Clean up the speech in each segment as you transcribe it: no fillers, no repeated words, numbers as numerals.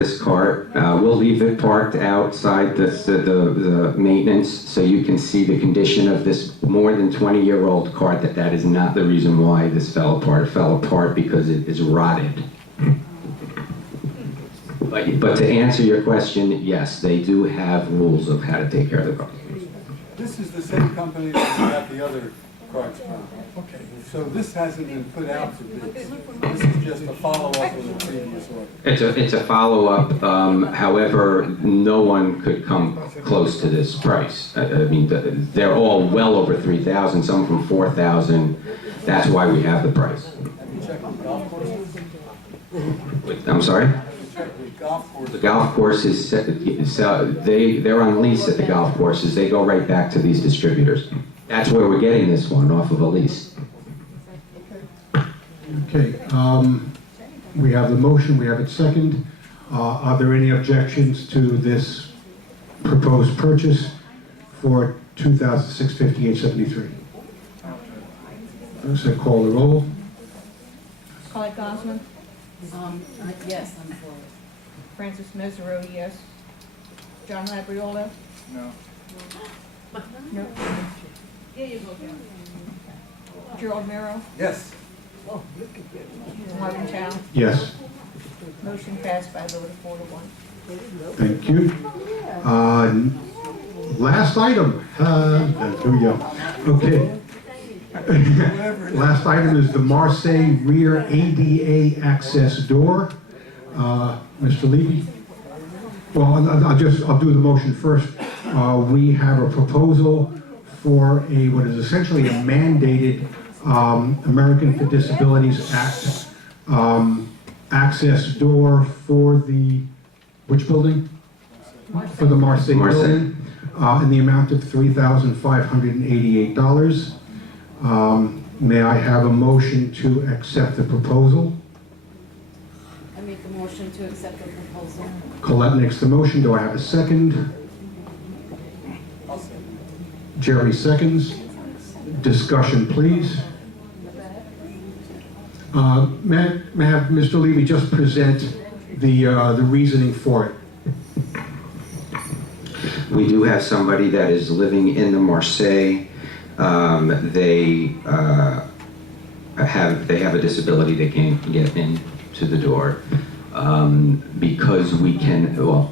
This cart. We'll leave it parked outside the maintenance so you can see the condition of this more than 20-year-old cart. That is not the reason why this fell apart. It fell apart because it is rotted. But to answer your question, yes, they do have rules of how to take care of the cart. This is the same company that we got the other carts from. Okay, so this hasn't been put out to bids. This is just a follow-up of the previous order. It's a follow-up. However, no one could come close to this price. I mean, they're all well over 3,000, some from 4,000. That's why we have the price. Have you checked the golf courses? I'm sorry? Have you checked the golf courses? The golf courses, they're on lease at the golf courses. They go right back to these distributors. That's where we're getting this one, off of a lease. Okay, we have the motion, we have it second. Are there any objections to this proposed purchase for $2,658.73? So call the roll. Colette Gosman, Yes, I'm for it. Francis Mezzarodi, yes. John Labriola? No. No. Gerald Mero? Yes. Marvin Chow? Yes, Motion passed by a vote of 4-1. thank you. Last item, here we go. Okay. Last item is the Marseille rear ADA access door. Mr. Levy? Well, I'll do the motion first. We have a proposal for what is essentially a mandated American with Disabilities Act access door for which building? For the Marseille building, in the amount of $3,588. May I have a motion to accept the proposal? I make the motion to accept the proposal. Colette makes the motion. Do I have a second? I'll say. Jerry seconds. Discussion, please. May I have Mr. Levy just present the reasoning for it? We do have somebody that is living in the Marseille. They have a disability. They can't get into the door because we can. Well,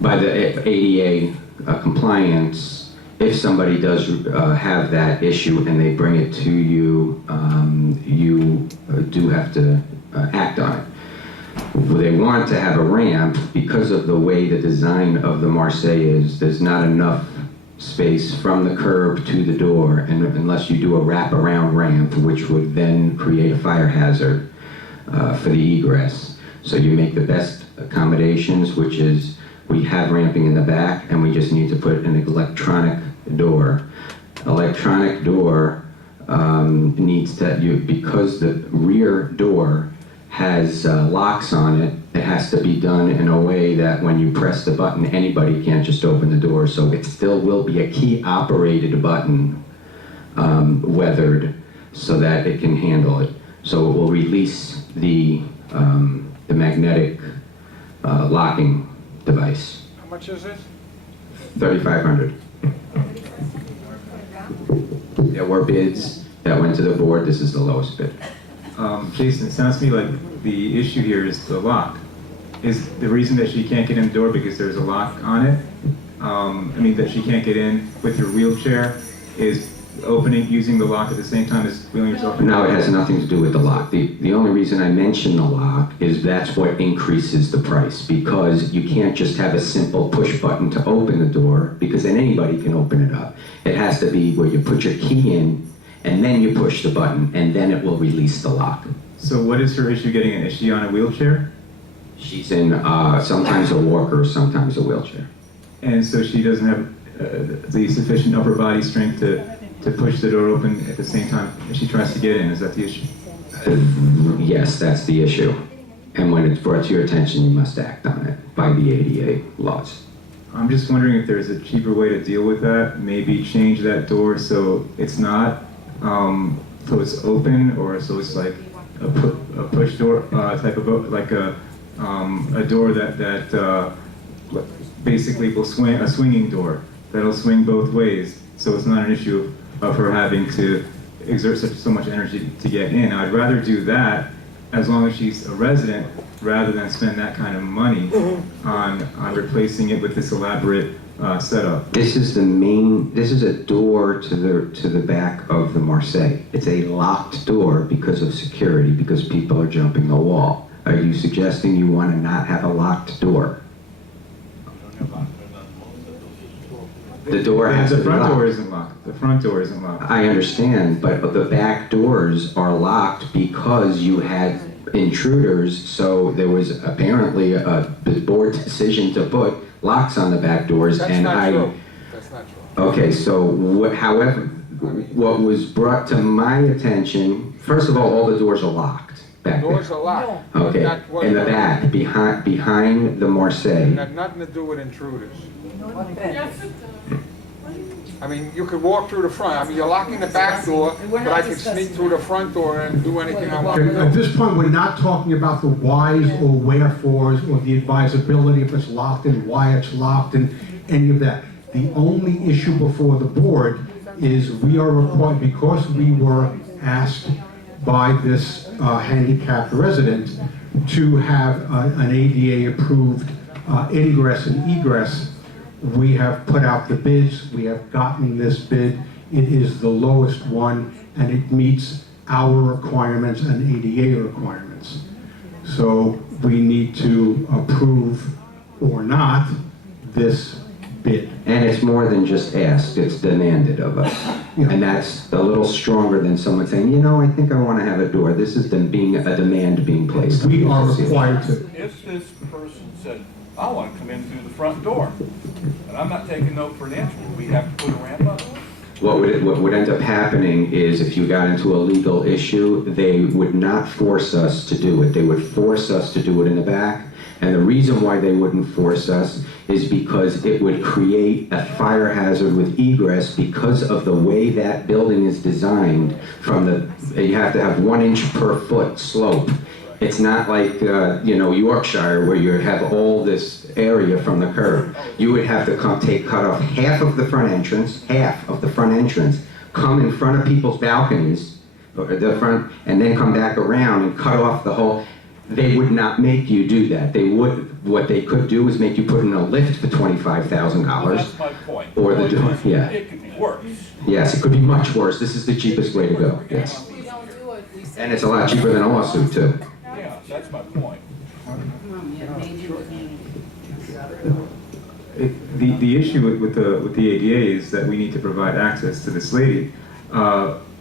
by the ADA compliance, if somebody does have that issue and they bring it to you, you do have to act on it. They want to have a ramp because of the way the design of the Marseille is. There's not enough space from the curb to the door, and unless you do a wraparound ramp, which would then create a fire hazard for the egress. So you make the best accommodations, which is we have ramping in the back, and we just need to put an electronic door. Electronic door needs to, because the rear door has locks on it, it has to be done in a way that when you press the button, anybody can't just open the door. So it still will be a key-operated button, weathered, so that it can handle it. So it will release the magnetic locking device. How much is it? $3,500. There were bids that went to the board. This is the lowest bid. Jason, it sounds to me like the issue here is the lock. Is the reason that she can't get in the door because there's a lock on it? I mean, that she can't get in with her wheelchair is opening, using the lock at the same time as wheeling herself in? No, it has nothing to do with the lock. The only reason I mention the lock is that's what increases the price, because you can't just have a simple push button to open the door, because then anybody can open it up. It has to be where you put your key in, and then you push the button, and then it will release the lock. So what is her issue getting in? Is she on a wheelchair? She's in sometimes a walker, sometimes a wheelchair. And so she doesn't have the sufficient upper body strength to push the door open at the same time as she tries to get in. Is that the issue? Yes, that's the issue. And when it's brought to your attention, you must act on it by the ADA laws. I'm just wondering if there's a cheaper way to deal with that. Maybe change that door so it's not, so it's open, or so it's like a push door type of, like a a door that basically will swing, a swinging door, that'll swing both ways, so it's not an issue of her having to exert so much energy to get in. I'd rather do that as long as she's a resident, rather than spend that kind of money on replacing it with this elaborate setup. This is a door to the back of the Marseille. It's a locked door because of security, because people are jumping the wall. Are you suggesting you want to not have a locked door? The door has to The be front door locked. isn't locked. The front door isn't locked. I understand, but the back doors are locked because you had intruders, so there was apparently a board decision to put locks on the back doors, That's and not true. That's not true. Okay, so however, what was brought to my attention, first of all the doors are locked back Doors there. are locked. Okay, Not what- in the back, behind the Marseille. It had nothing to do with intruders. I mean, you could walk through the front. I mean, you're locking the back door, but I can sneak through the front door and do anything I want to Okay, at do. this point, we're not talking about the whys or wherefores or the advisability if it's locked and why it's locked and any of that. The only issue before the board is we are required, because we were asked by this handicapped resident to have an ADA-approved ingress and egress. We have put out the bids, we have gotten this bid. It is the lowest one, and it meets our requirements and ADA requirements. So we need to approve or not this bid. And it's more than just asked, it's demanded of us. Yeah. And that's a little stronger than someone saying, you know, I think I want to have a door. This is them being a demand being placed. We are required to. If this person said, I want to come in through the front door, and I'm not taking no for an answer, would we have to put a ramp up? What would end up happening is if you got into a legal issue, they would not force us to do it. They would force us to do it in the back. And the reason why they wouldn't force us is because it would create a fire hazard with egress because of the way that building is designed. You have to have 1 inch per foot slope. It's not like, Yorkshire, where you have all this area from the curb. You would have to cut off half of the front entrance, come in front of people's balconies, or the front, and then come back around and cut off the whole. They would not make you do that. What they could do is make you put in a lift for $25,000. That's my point. Or the door, yeah. It could be worse. Yes, it could be much worse. This is the cheapest way to go, yes. If we don't do it, we say. And it's a lot cheaper than a lawsuit, too. Yeah, that's my point. Yeah, maybe we can. The issue with the ADA is that we need to provide access to this lady.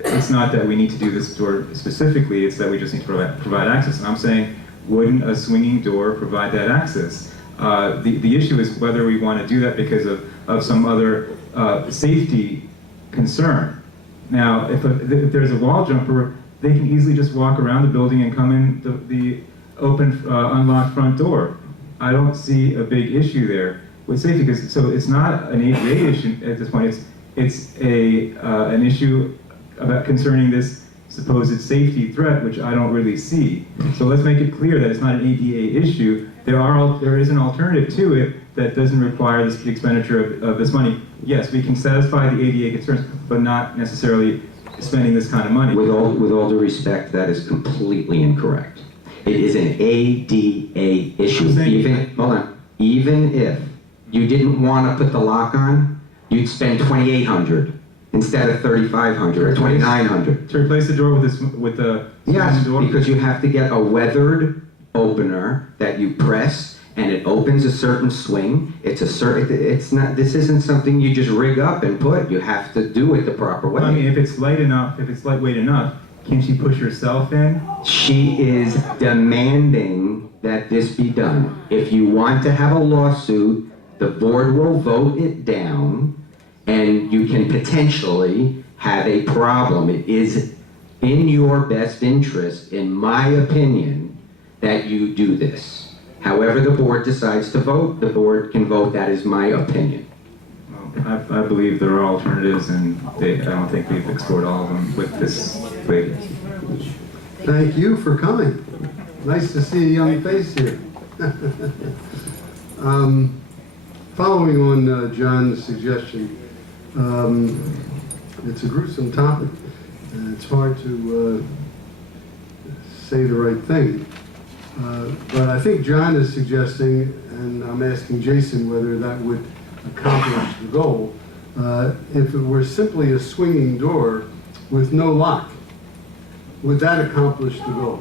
It's not that we need to do this door specifically, it's that we just need to provide access. And I'm saying, wouldn't a swinging door provide that access? The issue is whether we want to do that because of some other safety concern. Now, if there's a wall jumper, they can easily just walk around the building and come in the open, unlocked front door. I don't see a big issue there with safety, because so it's not an ADA issue at this point. It's an issue about concerning this supposed safety threat, which I don't really see. So let's make it clear that it's not an ADA issue. There is an alternative to it that doesn't require the expenditure of this money. Yes, we can satisfy the ADA concerns, but not necessarily spending this kind of money. With all due respect, that is completely incorrect. It is an ADA issue. Even if you didn't want to put the lock on, you'd spend $2,800 instead of $3,500 or $2,900. To replace the door with the Yes, door? because you have to get a weathered opener that you press, and it opens a certain swing. This isn't something you just rig up and put. You have to do it the proper way. I mean, if it's lightweight enough, can she push herself in? She is demanding that this be done. If you want to have a lawsuit, the board will vote it down, and you can potentially have a problem. It is in your best interest, in my opinion, that you do this. However the board decides to vote, the board can vote. That is my opinion. Well, I believe there are alternatives, and I don't think we've explored all of them with this lady. Thank you for coming. Nice to see a young face here. Following on John's suggestion, it's a gruesome topic, and it's hard to say the right thing. But I think John is suggesting, and I'm asking Jason whether that would accomplish the goal, if it were simply a swinging door with no lock, would that accomplish the goal?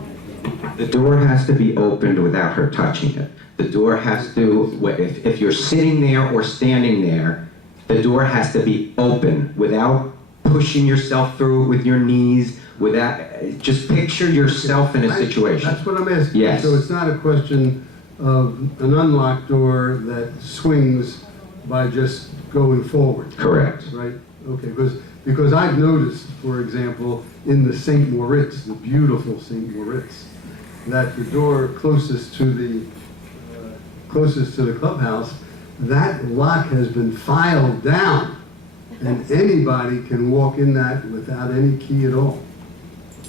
The door has to be opened without her touching it. The door has to, if you're sitting there or standing there, the door has to be open without pushing yourself through it with your knees, without, just picture yourself in a situation. That's what I'm asking. Yes. So it's not a question of an unlocked door that swings by just going forward. Correct. Right? Okay, because I've noticed, for example, in the St. Moritz, the beautiful St. Moritz, that the door closest to the clubhouse, that lock has been filed down, and anybody can walk in that without any key at all.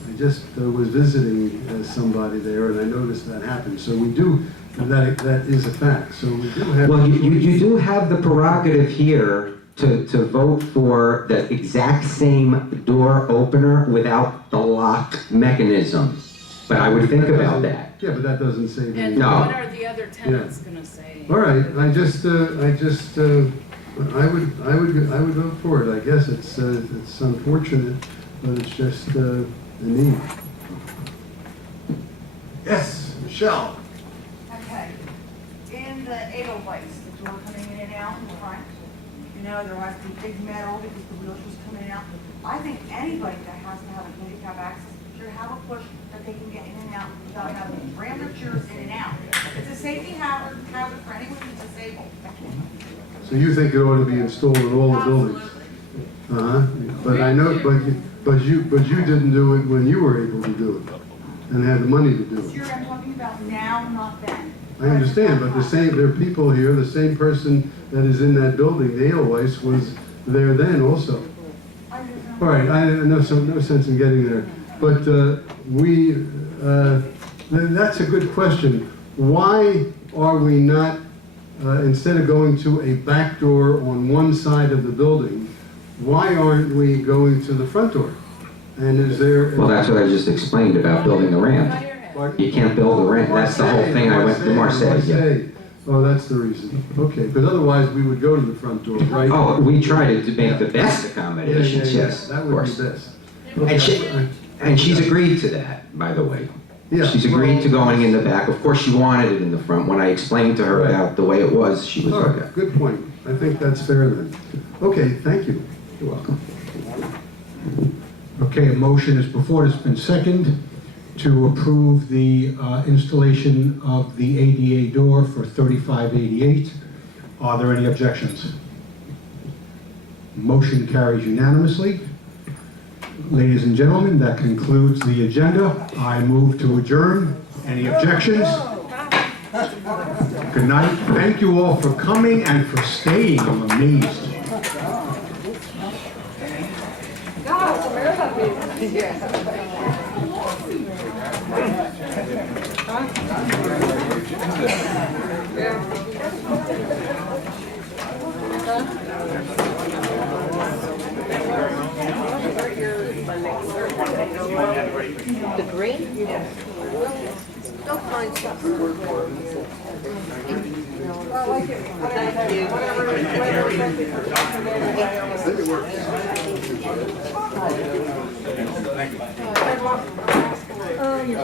I just was visiting somebody there, and I noticed that happened. So we do, that is a fact. So we do have. Well, you do have the prerogative here to vote for the exact same door opener without the lock mechanism. But I would think about that. Yeah, but that doesn't say that. And No. what are the other tenants gonna say? All right, I would vote for it. I guess it's unfortunate, but it's just a need. Yes, Michelle. Okay, in the Edelweiss, the door coming in and out in front, you know, there has to be big metal because the wheels just coming out. I think anybody that has to have a handicap access should have a push that they can get in and out without having to ram their chairs in and out. It's a safety hazard for anyone who's disabled. So you think it ought to be installed in all the buildings? Absolutely. But I know, but you didn't do it when you were able to do it and had the money to do it. Sure, I'm talking about now, not then. I understand, but there are people here, the same person that is in that building, the Edelweiss, was there then also. All right, no sense in getting there. But that's a good question. Why are we not, instead of going to a back door on one side of the building, why aren't we going to the front door? And is there... Well, that's what I just explained about building a ramp. You can't build a ramp. That's the whole thing I went to Marseille. Yeah. Oh, that's the reason. Okay, because otherwise we would go to the front door, right? Oh, we try to make the best accommodations, yes, That of would course. be best. And she's agreed to that, by the way. Yeah, She's agreed to well- going in the back. Of course, she wanted it in the front. When I explained to her Right. about the way it was, she was All okay. right, good point. I think that's fair then. Okay, thank you. You're welcome. Okay, a motion is before it. It's been seconded to approve the installation of the ADA door for 3588. Are there any objections? Motion carries unanimously. Ladies and gentlemen, that concludes the agenda. I move to adjourn. Any objections? Good night. Thank you all for coming and for staying. I'm amazed. The green? Don't find stuff. Thank you.